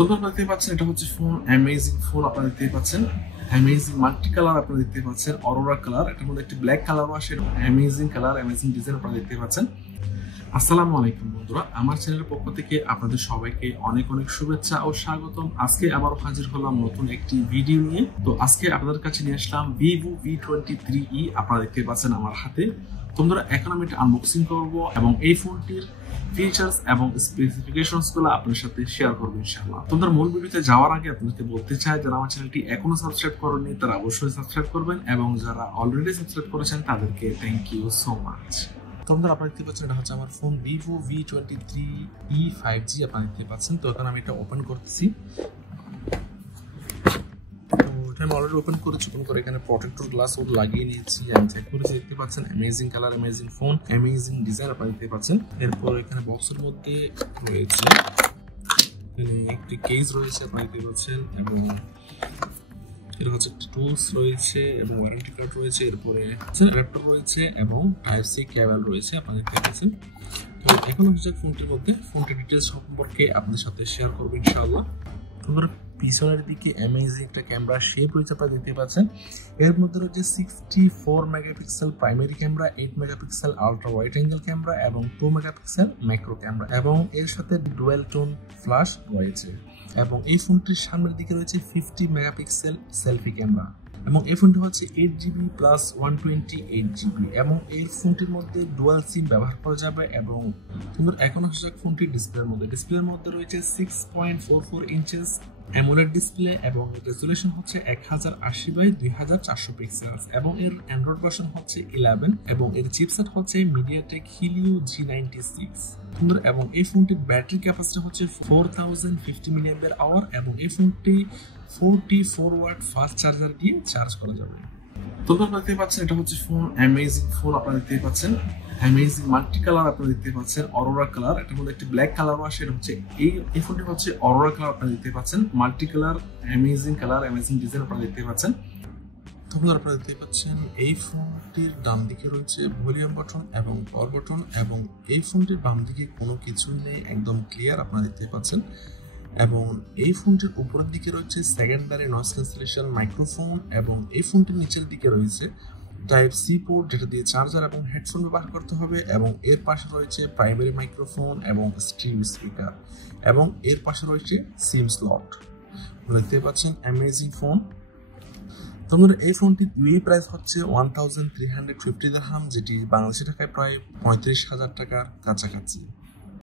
তোমরা দেখতে পাচ্ছেন এটা হচ্ছে ফোন, অ্যামেজিং ফোন আপনারা দেখতে পাচ্ছেন, অ্যামেজিং মাল্টি কালার আপনারা দেখতে পাচ্ছেন, অরোরা কালার, এটার মধ্যে একটি ব্ল্যাক কালারও আসে, অ্যামেজিং কালার, অ্যামেজিং ডিজাইন আপনারা দেখতে পাচ্ছেন। আসসালামু আলাইকুম বন্ধুরা, আমার চ্যানেলের পক্ষ থেকে আপনাদের সবাইকে অনেক অনেক শুভেচ্ছা ও স্বাগতম। আজকে আবারও হাজির হলাম নতুন একটি ভিডিও নিয়ে। তো আজকে আপনাদের কাছে নিয়ে আসলাম Vivo V23e, আপনারা দেখতে পাচ্ছেন আমার হাতে। তোমরা এখন আমি এটা আনবক্সিং করব এবং এই ফোনটির ফিচার্স এবং স্পেসিফিকেশনস গুলো আপনার সাথে শেয়ার করবো ইনশাআল্লাহ। তোমরা মূল ভিডিওতে যাওয়ার আগে আপনাদেরকে বলতে চাই, যারা আমার চ্যানেলটি এখনো সাবস্ক্রাইব করেননি তারা অবশ্যই সাবস্ক্রাইব করবেন, এবং যারা অলরেডি সাবস্ক্রাইব করেছেন তাদেরকে থ্যাংক ইউ সো মাচ। তোমরা আপনারা দেখতে পাচ্ছেন এটা হচ্ছে আমার ফোন Vivo V23e 5G আপনারা দেখতে পাচ্ছেন। তো এখন আমি এটা ওপেন করতেছি। আমি অলরেডি ওপেন করেছি, ওপেন করে এখানে প্রোটেক্টর গ্লাস ওর লাগিয়ে নিয়েছি। আমি চেক করেছি, দেখতে পাচ্ছেন amazing colour, amazing phone, amazing design আপনারা দেখতে পাচ্ছেন। এরপর এখানে বক্সের মধ্যে রয়েছে একটি কেস রয়েছে আপনারা দেখতে পাচ্ছেন, এবং এটা হচ্ছে টুলস রয়েছে এবং ওয়ারেন্টি কার্ড রয়েছে। এরপরে ল্যাপটপ রয়েছে এবং টাইপ সি কেবল রয়েছে আপনারা দেখতে পাচ্ছেন। তো এখন হচ্ছে ফোনটির মধ্যে ফোনটির ডিটেলস সম্পর্কে আপনাদের সাথে শেয়ার করবো ইনশাআল্লাহ। তোমরা পিছনের দিকে অ্যামেজিং একটা ক্যামেরা শেপ রয়েছে আপনারা দেখতে পাচ্ছেন। এর মধ্যে রয়েছে 64 megapixel primary camera, 8 megapixel ultra wide angle camera এবং 2 মেগাপিক্সেল ম্যাক্রো ক্যামেরা, এবং এর সাথে ডুয়াল টোন ফ্ল্যাশ রয়েছে। এবং এই ফোনটির সামনের দিকে রয়েছে 50 মেগাপিক্সেল সেলফি ক্যামেরা, এবং এই ফোনটি হচ্ছে 8GB প্লাস 128GB, এবং এই ফোনটির মধ্যে ডুয়াল সিম ব্যবহার করা যাবে। এবং তোমরা এখন আসা যাক ফোনটির ডিসপ্লের মধ্যে রয়েছে 6.44 ইঞ্চেস অ্যামোলেড ডিসপ্লে, এবং রেজুলেশন হচ্ছে 1080x2400 পিক্সেলস, এবং এর অ্যান্ড্রয়েড ভার্সন হচ্ছে 11, এবং এর চিপসেট হচ্ছে মিডিয়াটেক হিলিও G96। এবং এই ফোনটির ব্যাটারি ক্যাপাসিটি হচ্ছে 4050 mAh, এবং এই ফোনটি 44 ওয়াট ফাস্ট চার্জার দিয়ে চার্জ করা যাবে। তোমরা দেখতে পাচ্ছেন এটা হচ্ছে ফোন, অ্যামেজিং ফোন আপনারা দেখতে পাচ্ছেন, অ্যামেজিং মাল্টি কালার আপনারা দেখতে পাচ্ছেন, অরোরা কালার, এটার মধ্যে একটি ব্ল্যাক কালারও আসে। এটা হচ্ছে এই ফোনটি হচ্ছে অরোরা কালার আপনারা দেখতে পাচ্ছেন, multi colour, amazing colour, amazing design আপনারা দেখতে পাচ্ছেন। তোমরা আপনারা দেখতে পাচ্ছেন এই ফোনটির ডান দিকে রয়েছে ভলিউম বাটন এবং পাওয়ার বাটন, এবং এই ফোনটির বাম দিকে কোনো কিছুই নেই, একদম ক্লিয়ার আপনারা দেখতে পাচ্ছেন। এবং এই ফোনটির উপরের দিকে রয়েছে সেকেন্ডারি নয়েজ ক্যান্সেলেশন মাইক্রোফোন, এবং এই ফোনটির নিচের দিকে রয়েছে টাইপ সি পোর্ট, যেটা দিয়ে চার্জার এবং হেডফোন ব্যবহার করতে হবে, এবং এর পাশে রয়েছে প্রাইমারি মাইক্রোফোন এবং স্টিরিও স্পিকার, এবং এর পাশে রয়েছে সিম স্লট। দেখতে পাচ্ছেন অ্যামেজিং ফোন। তোমাদের এই ফোনটির ইউএই প্রাইস হচ্ছে 1350 দিরহাম, যেটি বাংলাদেশি টাকায় প্রায় 35,000 টাকার কাছাকাছি।